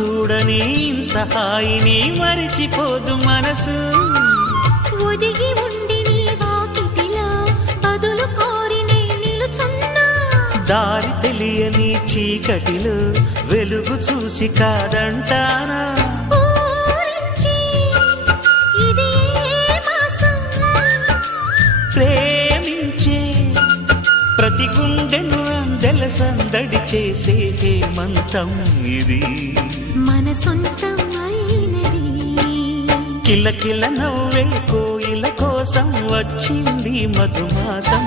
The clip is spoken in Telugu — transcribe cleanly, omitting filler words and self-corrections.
చూడని ఇంత హాయిని మరిచిపోదు మనసు. ఒదిగి ఉండి నీ వాకిటిలో బదులు కోరి నే నిలుచున్నా. దారి తెలియని చీకటిలో వెలుగు చూసి కాదంటానా. ప్రేమించే ప్రతి గుండెను అందెల సందడి చేసే హేమంతం ఇది. మన సొంతం అయినది. కిలకిల నవ్వే కోయిల కోసం వచ్చింది మధుమాసం.